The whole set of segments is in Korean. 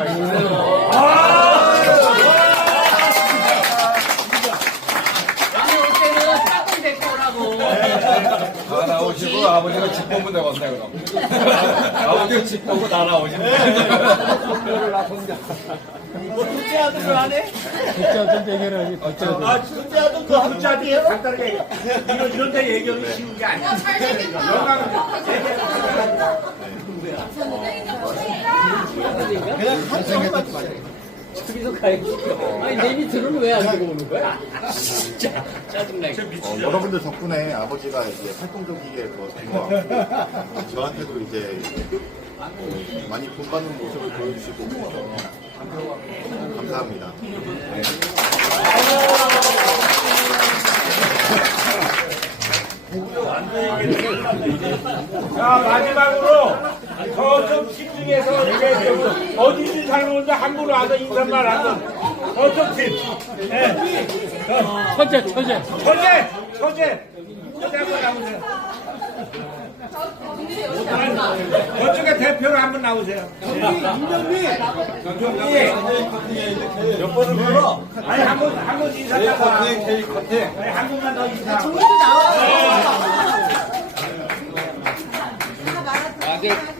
아, 아, 아, 아, 아 나오시고 아버지가 직보문 내봤네 그럼 아버지가 직보고 나 나오시네 둘째 아들 안에 둘째 아들 얘기를 하니 둘째 아들 아 둘째 아들 그 아버지 아들이에요? 간단하게 얘기해 이런 데 얘기하면 쉬운 게 아니야 잘생겼다 영광은 누구야? 선생님 왜냐면, 그냥 3차, 한 생각 딱 봐요. 둘서가야 아니, 그래. 내니 들은 왜안 들고 아, 오는 거야? 아, 아. 아. 진짜. 짜증나 어, 여러분들 덕분에 아버지가 이제 활동적이게 뭐, 된것같고 저한테도 이제, 아. 뭐, 많이 본받는 모습을 보여주시고, 아. 감사합니다. 네. <웃음 야, 마지막으로! 저좀 집중에서 얘기해주고 어디 있는 사람 먼저 함부로 와서 인사말 하든 어떤 팀? 예. 첫째 첫째 첫째 첫째 첫째 한번 나오세요. 저쪽에 대표로 한 번 나오세요. 경비, 인정비, 경비몇 번을 걸어? 아니 한 번 한 번 인사하고. 커팅, 케이 커팅. 아니 한 번만 네. 네. 더 인사. 종이도 나와. 아, 그.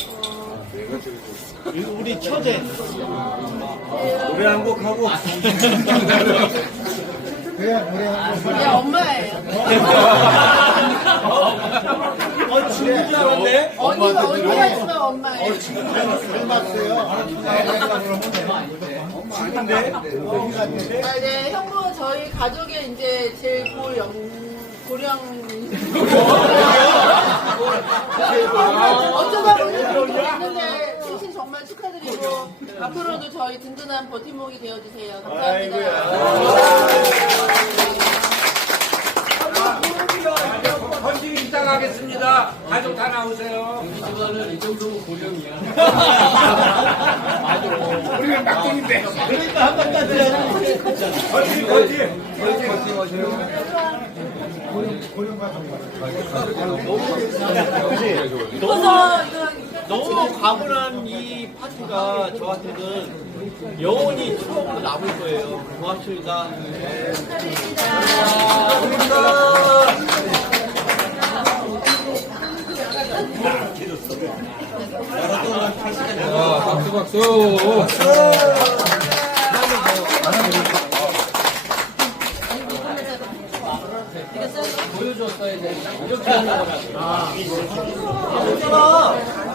내가 들고 우리 처제 노래 한곡 하고 그냥 노래 한곡 야, 엄마예요 어, 어 친구 줄 알았네 언니가, 언니가 언니가 있으면 엄마예요 어, 친구 줄 알았어 네, 잘, 잘 봤어요 친구인데 친구인데 어, 어, 아, 네, 아, 아, 네. 형부 뭐 저희 가족의 이제 제일 고령 고령 앞으로도 저희 든든한 버팀목이 되어주세요. 감사합니다. 아, 번식 시작하겠습니다. 가족 다 나오세요. 우리 집안이 정도면 령이야 우리는 막둥인데. 그러니까 한 번까지 해야 되지. 번식, 번식. 번식, 번식. 령 고령만 한 너무 고생고생 너무 과분한 이 파트가 저한테는 영원히 추억으로 남을 거예요. 고합니다 네. 아, 아, 박수, 박수. 예. 뭐. 아, 네. 아, 네. 보여줬어야 돼. 아, 네. 이렇게 하는 거라. 아, 아, 아, 아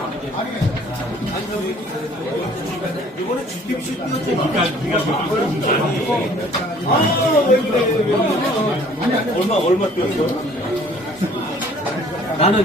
이번에 GPC 뛰었지? 얼마 얼마 뛰었어? 나는.